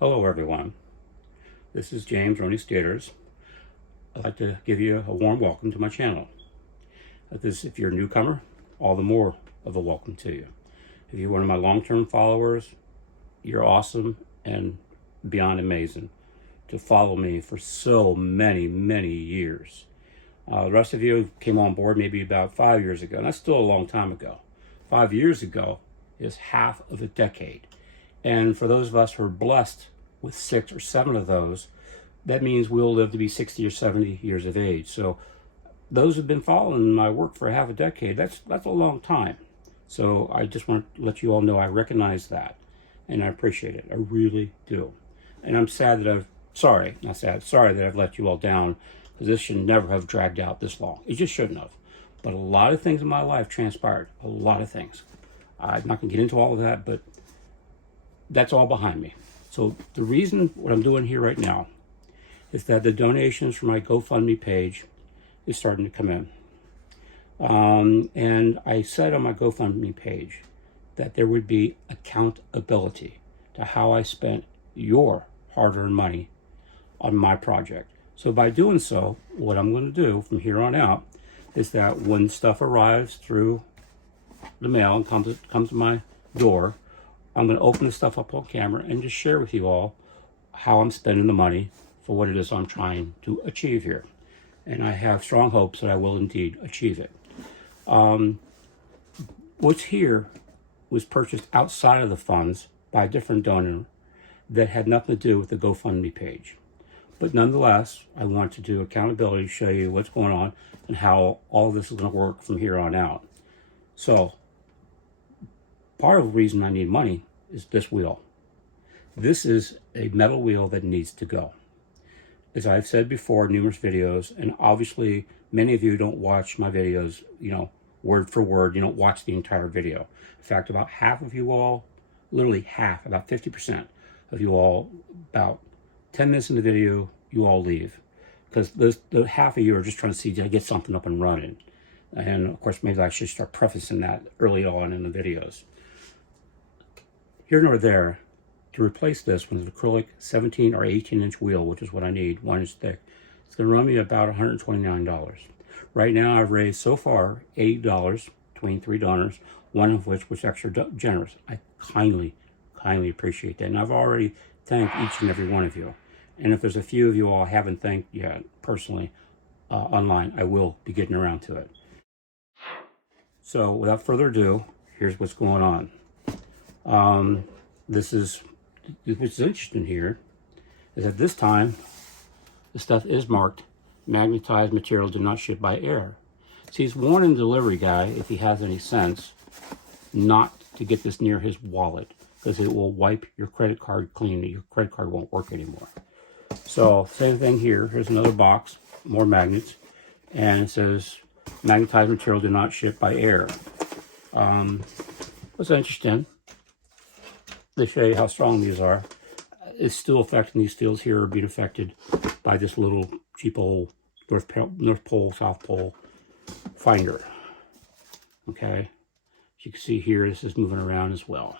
Hello everyone, this is James Roney Skaters. I'd like to give you a warm welcome to my channel. If you're a newcomer, all the more of a welcome to you. If you're one of my long-term followers, you're awesome and beyond amazing to follow me for so many years. The rest of you came on board maybe about 5 years ago, and that's still a long time ago. 5 years ago is half of a decade. And for those of us who are blessed with 6 or 7 of those, that means we'll live to be 60 or 70 years of age. So those who've been following my work for half a decade, that's a long time. So I just want to let you all know I recognize that, and I appreciate it. I really do. And I'm sad that sorry that I've let you all down, because this should never have dragged out this long. It just shouldn't have. But a lot of things in my life transpired. A lot of things. I'm not going to get into all of that, but that's all behind me. So the reason what I'm doing here right now is that the donations for my GoFundMe page is starting to come in. And I said on my GoFundMe page that there would be accountability to how I spent your hard-earned money on my project. So by doing so, what I'm going to do from here on out is that when stuff arrives through the mail and comes to my door, I'm going to open the stuff up on camera and just share with you all how I'm spending the money for what it is I'm trying to achieve here. And I have strong hopes that I will indeed achieve it. What's here was purchased outside of the funds by a different donor that had nothing to do with the GoFundMe page. But nonetheless, I want to do accountability to show you what's going on and how all of this is going to work from here on out. So, part of the reason I need money is this wheel. This is a metal wheel that needs to go. As I've said before in numerous videos, and obviously many of you don't watch my videos, word for word, you don't watch the entire video. In fact, about half of you all, literally half, about 50% of you all, about 10 minutes in the video, you all leave. Because the half of you are just trying to see, did I get something up and running? And of course, maybe I should start prefacing that early on in the videos. Here nor there, to replace this with an acrylic 17 or 18-inch wheel, which is what I need, 1 inch thick, it's going to run me about $129. Right now, I've raised so far $80 between 3 donors, one of which was extra generous. I kindly appreciate that. And I've already thanked each and every one of you. And if there's a few of you all I haven't thanked yet personally online, I will be getting around to it. So without further ado, here's what's going on. What's interesting here is that this time the stuff is marked magnetized material do not ship by air. See, he's warning the delivery guy, if he has any sense, not to get this near his wallet, because it will wipe your credit card clean. Your credit card won't work anymore. So same thing here. Here's another box, more magnets, and it says magnetized material do not ship by air. What's interesting, to show you how strong these are, it's still affecting, these steels here are being affected by this little cheap old North Pole, South Pole finder. Okay, as you can see here, this is moving around as well.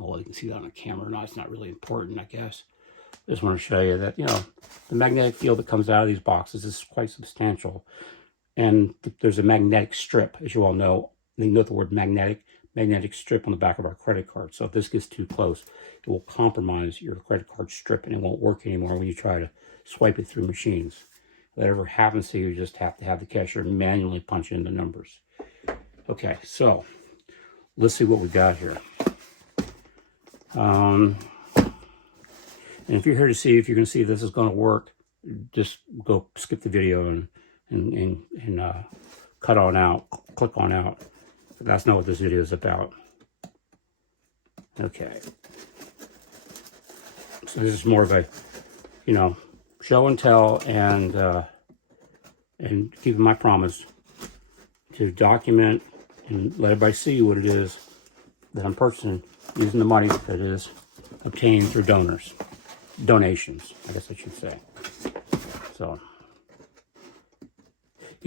Oh, you can see that on the camera. No, it's not really important, I guess. I just want to show you that, the magnetic field that comes out of these boxes is quite substantial. And there's a magnetic strip, as you all know. You know the word magnetic strip on the back of our credit card. So if this gets too close, it will compromise your credit card strip and it won't work anymore when you try to swipe it through machines. If that ever happens to you, you just have to have the cashier manually punch in the numbers. Okay, so let's see what we got here. And if you're here to see if you're going to see if this is going to work, just go skip the video and cut on out, click on out. That's not what this video is about. Okay. So this is more of a, show and tell, and keeping my promise to document and let everybody see what it is that I'm purchasing using the money that is obtained through donations, I guess I should say. So,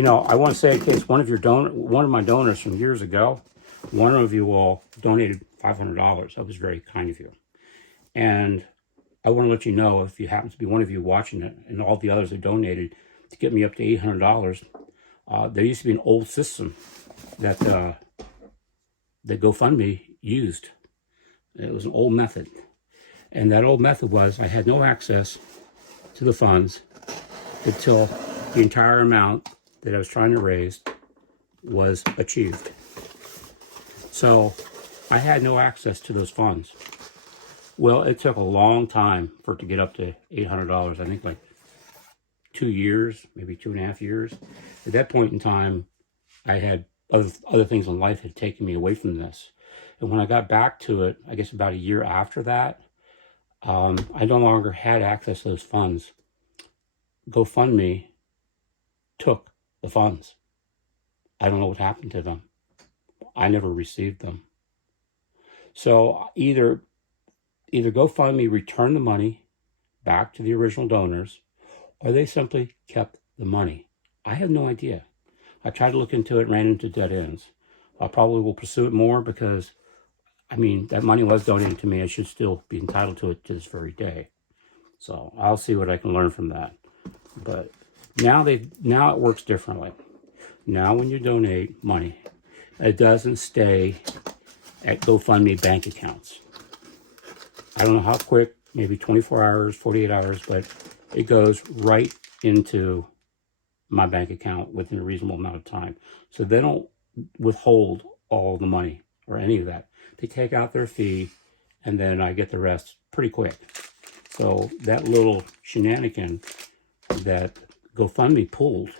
I want to say, in case one of my donors from years ago, one of you all donated $500. That was very kind of you. And I want to let you know, if you happen to be one of you watching it and all the others that donated to get me up to $800, there used to be an old system that that GoFundMe used. It was an old method. And that old method was I had no access to the funds until the entire amount that I was trying to raise was achieved. So I had no access to those funds. Well, it took a long time for it to get up to $800. I think like 2 years, maybe 2.5 years. At that point in time, I had other things in life had taken me away from this. And when I got back to it, I guess about a year after that, I no longer had access to those funds. GoFundMe took the funds. I don't know what happened to them. I never received them. So either GoFundMe returned the money back to the original donors, or they simply kept the money. I have no idea. I tried to look into it, ran into dead ends. I probably will pursue it more because, I mean, that money was donated to me. I should still be entitled to it to this very day. So I'll see what I can learn from that. But now it works differently. Now when you donate money, it doesn't stay at GoFundMe bank accounts. I don't know how quick, maybe 24 hours, 48 hours, but it goes right into my bank account within a reasonable amount of time. So they don't withhold all the money or any of that. They take out their fee, and then I get the rest pretty quick. So that little shenanigan that GoFundMe pulled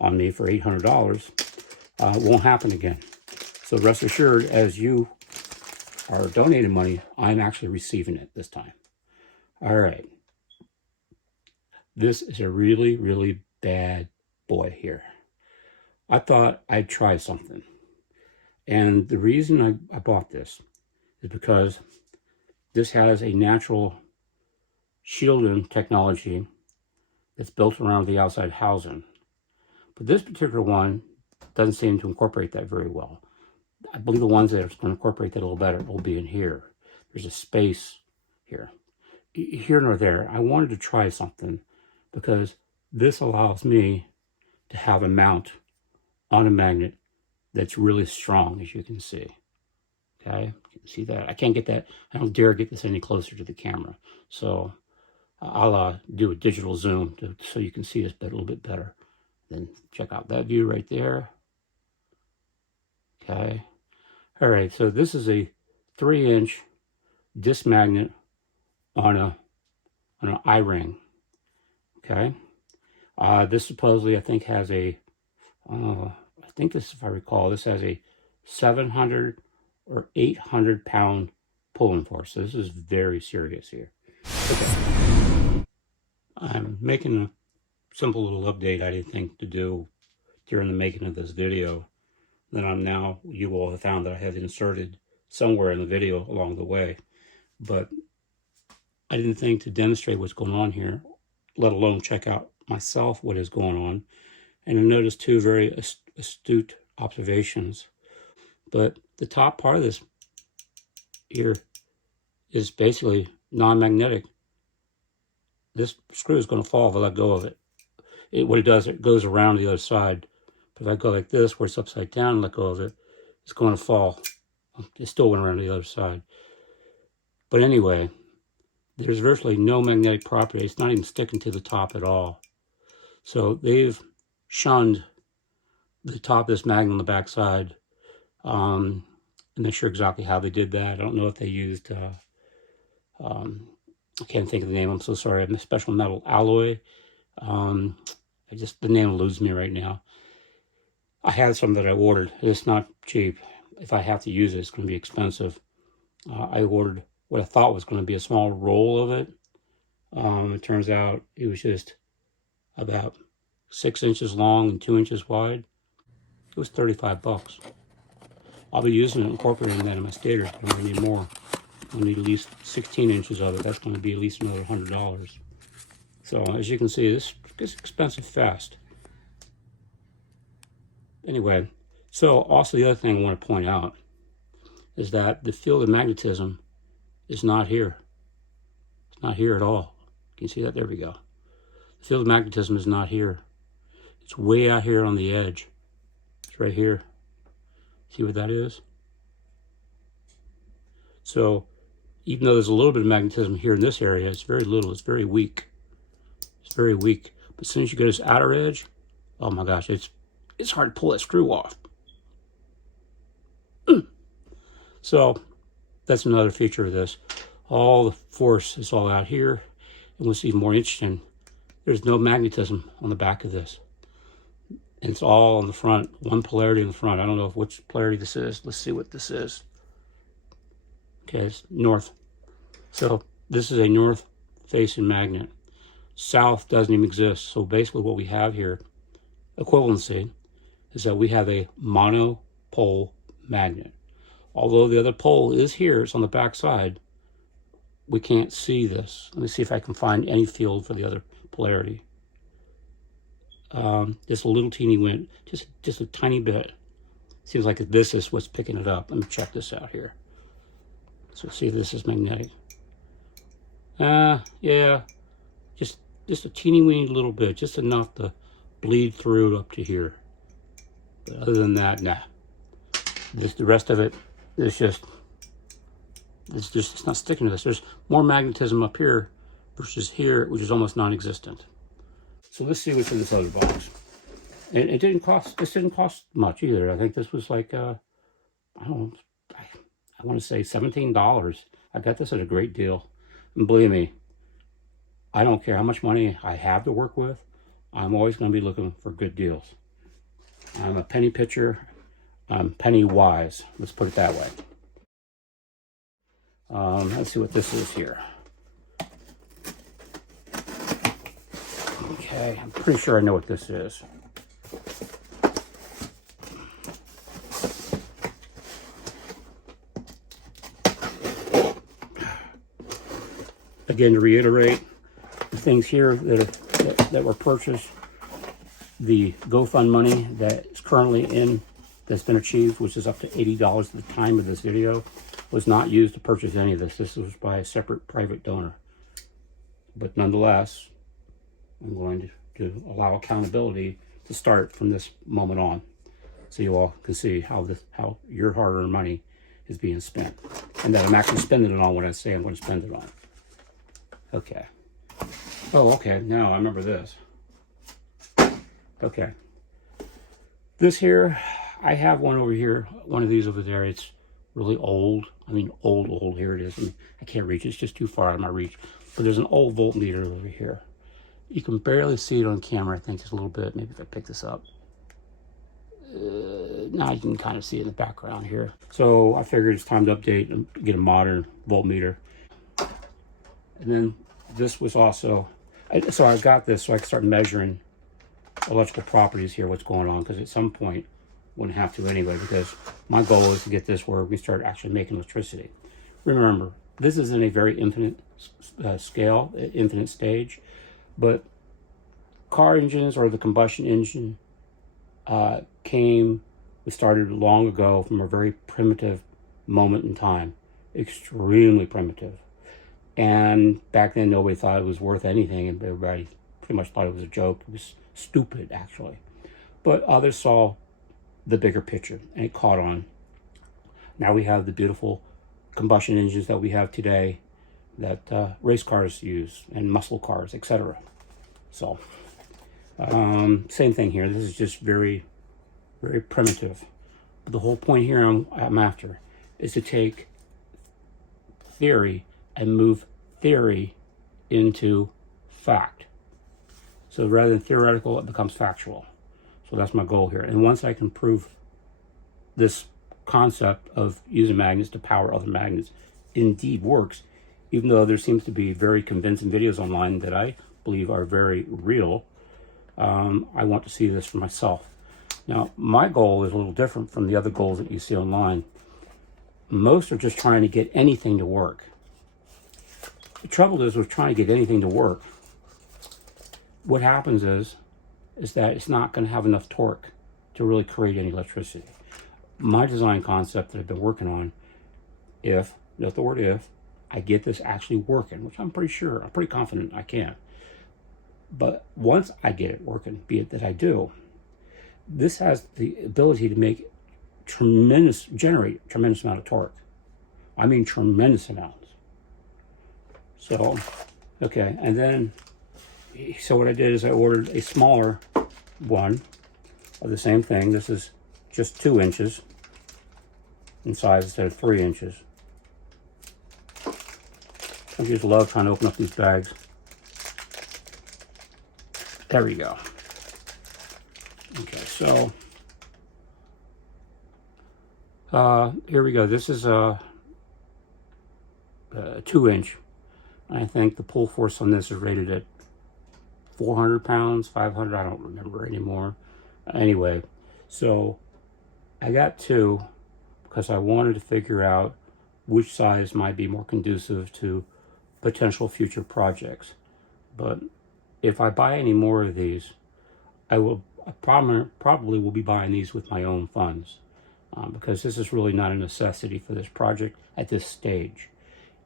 on me for $800 won't happen again. So rest assured, as you are donating money, I'm actually receiving it this time. All right. This is a really, really bad boy here. I thought I'd try something. And the reason I bought this is because this has a natural shielding technology that's built around the outside housing. But this particular one doesn't seem to incorporate that very well. I believe the ones that are going to incorporate that a little better will be in here. There's a space here. Here nor there, I wanted to try something because this allows me to have a mount on a magnet that's really strong, as you can see. Okay, you can see that. I can't get that. I don't dare get this any closer to the camera. So I'll do a digital zoom so you can see this a little bit better. Then check out that view right there. Okay. All right, so this is a 3-inch disc magnet on an I-ring. Okay. This supposedly, I think, has a, I think this, if I recall, this has a 700 or 800 pound pulling force. So this is very serious here. Okay. I'm making a simple little update I didn't think to do during the making of this video. That you will have found that I have inserted somewhere in the video along the way. But I didn't think to demonstrate what's going on here, let alone check out myself what is going on. And I noticed two very astute observations. But the top part of this here is basically non-magnetic. This screw is going to fall if I let go of it. What it does, it goes around the other side. But if I go like this, where it's upside down and let go of it, it's going to fall. It still went around the other side. But anyway, there's virtually no magnetic property. It's not even sticking to the top at all. So they've shunned the top of this magnet on the back side. I'm not sure exactly how they did that. I don't know if they used, I can't think of the name. I'm so sorry. A special metal alloy. The name eludes me right now. I had some that I ordered. It's not cheap. If I have to use it, it's going to be expensive. I ordered what I thought was going to be a small roll of it. It turns out it was just about 6 inches long and 2 inches wide. It was $35. I'll be using it, incorporating that in my stators, but I'm going to need more. I'll need at least 16 inches of it. That's going to be at least another $100. So as you can see, this gets expensive fast. Anyway, so also the other thing I want to point out is that the field of magnetism is not here. It's not here at all. Can you see that? There we go. The field of magnetism is not here. It's way out here on the edge. It's right here. See what that is? So even though there's a little bit of magnetism here in this area, it's very little. It's very weak. It's very weak. But as soon as you get this outer edge, oh my gosh, it's hard to pull that screw off. So that's another feature of this. All the force is all out here. And what's even more interesting, there's no magnetism on the back of this. And it's all on the front, one polarity in the front. I don't know which polarity this is. Let's see what this is. Okay, it's north. So this is a north facing magnet. South doesn't even exist. So basically what we have here, equivalency, is that we have a monopole magnet. Although the other pole is here, it's on the back side, we can't see this. Let me see if I can find any field for the other polarity. Just a little teeny wind, just a tiny bit. Seems like this is what's picking it up. Let me check this out here. So see if this is magnetic. Yeah, just a teeny weeny little bit, just enough to bleed through up to here. But other than that, nah. The rest of it is just, it's not sticking to this. There's more magnetism up here versus here, which is almost non-existent. So let's see what's in this other box. And this didn't cost much either. I think this was like, I want to say $17. I got this at a great deal. And believe me, I don't care how much money I have to work with. I'm always going to be looking for good deals. I'm a penny pitcher. I'm penny wise. Let's put it that way. Let's see what this is here. Okay, I'm pretty sure I know what this is. Again, to reiterate, the things here that were purchased, the GoFund money that is currently that's been achieved, which is up to $80 at the time of this video, was not used to purchase any of this. This was by a separate private donor. But nonetheless, I'm going to allow accountability to start from this moment on, so you all can see how your hard-earned money is being spent, and that I'm actually spending it on what I say I'm going to spend it on. Okay. Oh, okay. Now I remember this. Okay. This here, I have one over here, one of these over there. It's really old. I mean, old. Here it is. I mean, I can't reach it. It's just too far out of my reach. But there's an old voltmeter over here. You can barely see it on camera, I think, just a little bit. Maybe if I pick this up. Now you can kind of see it in the background here. So I figured it's time to update and get a modern voltmeter. And then this was also, so I got this so I could start measuring electrical properties here, what's going on, because at some point, wouldn't have to anyway, because my goal is to get this where we start actually making electricity. Remember, this is in a very infinite scale, infinite stage, but car engines, or the combustion engine, we started long ago from a very primitive moment in time, extremely primitive. And back then, nobody thought it was worth anything, and everybody pretty much thought it was a joke. It was stupid, actually. But others saw the bigger picture, and it caught on. Now we have the beautiful combustion engines that we have today that race cars use, and muscle cars, etc. So, same thing here. This is just very, very primitive. But the whole point here I'm after is to take theory and move theory into fact. So rather than theoretical, it becomes factual. So that's my goal here. And once I can prove this concept of using magnets to power other magnets indeed works, even though there seems to be very convincing videos online that I believe are very real, I want to see this for myself. Now, my goal is a little different from the other goals that you see online. Most are just trying to get anything to work. The trouble is with trying to get anything to work, what happens is that it's not going to have enough torque to really create any electricity. My design concept that I've been working on, note the word if, I get this actually working, which I'm pretty confident I can. But once I get it working, be it that I do, this has the ability to generate tremendous amount of torque. I mean tremendous amounts. So, okay, and then, so what I did is I ordered a smaller one of the same thing. This is just 2 inches in size instead of 3 inches. I just love trying to open up these bags. There we go. Okay, so here we go. This is a 2-inch. I think the pull force on this is rated at 400 pounds, 500, I don't remember anymore. Anyway, so I got 2 because I wanted to figure out which size might be more conducive to potential future projects. But if I buy any more of these, I probably will be buying these with my own funds, because this is really not a necessity for this project at this stage.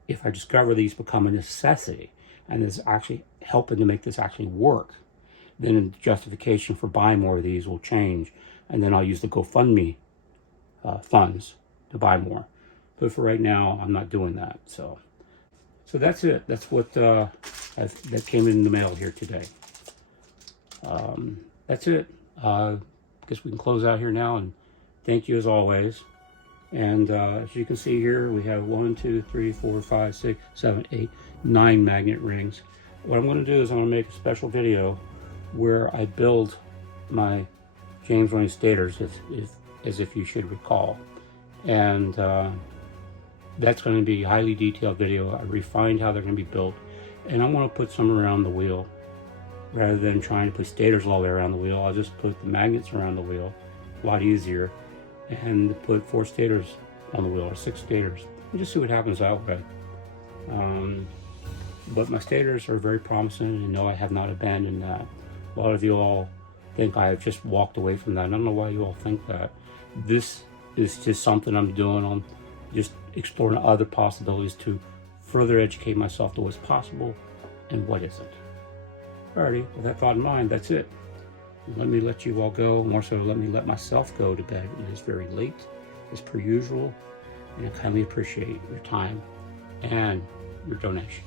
If I discover these become a necessity and is actually helping to make this actually work, then the justification for buying more of these will change, and then I'll use the GoFundMe funds to buy more. But for right now, I'm not doing that. So that's it. That's what that came in the mail here today. That's it. Guess we can close out here now, and thank you as always. And as you can see here, we have 1, 2, 3, 4, 5, 6, 7, 8, 9 magnet rings. What I'm going to do is I'm going to make a special video where I build my James Running stators, as if you should recall. And that's going to be a highly detailed video. I refined how they're going to be built, and I'm going to put some around the wheel. Rather than trying to put stators all the way around the wheel, I'll just put the magnets around the wheel, a lot easier, and put 4 stators on the wheel, or 6 stators, and just see what happens that way. But my stators are very promising, and no, I have not abandoned that. A lot of you all think I've just walked away from that. I don't know why you all think that. This is just something I'm doing. I'm just exploring other possibilities to further educate myself to what's possible and what isn't. Alrighty, with that thought in mind, that's it. Let me let you all go. More so, let me let myself go to bed. It is very late, as per usual, and I kindly appreciate your time and your donations.